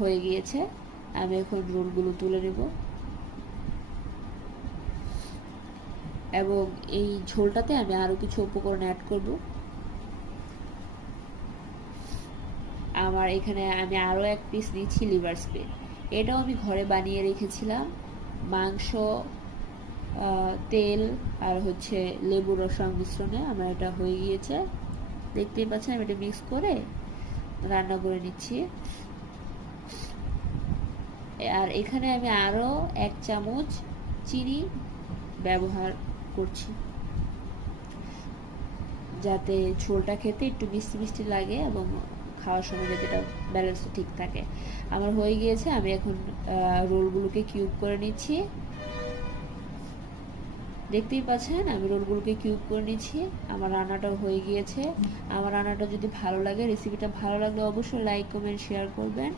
হয়ে গিয়েছে। আমি এখন রোলগুলো তুলে নেব এবং এই ঝোলটাতে আমি আরও কিছু উপকরণ অ্যাড করব। আমার এখানে আমি আরও এক পিস নিচ্ছি লিভার স্প্রেড। এটাও আমি ঘরে বানিয়ে রেখেছিলাম। মাংস, তেল আর হচ্ছে লেবুর রস সংমিশ্রণে আমার এটা হয়ে গিয়েছে। দেখতেই পাচ্ছেন আমি এটা মিক্স করে রান্না করে নিচ্ছি। আর এখানে আমি আরও 1 চামচ চিনি ব্যবহার করছি, যাতে ঝোলটা খেতে একটু মিষ্টি মিষ্টি লাগে এবং খাওয়ার সময় যাতে এটা ব্যালেন্স ঠিক থাকে। আমার হয়ে গিয়েছে। আমি এখন রোলগুলোকে কিউব করে নিচ্ছি। দেখতেই পাচ্ছেন আমি রোলগুলোকে কিউব করে নিচ্ছি। আমার রান্নাটাও হয়ে গিয়েছে। আমার রান্নাটা যদি ভালো লাগে, রেসিপিটা ভালো লাগলে অবশ্যই লাইক, কমেন্ট, শেয়ার করবেন।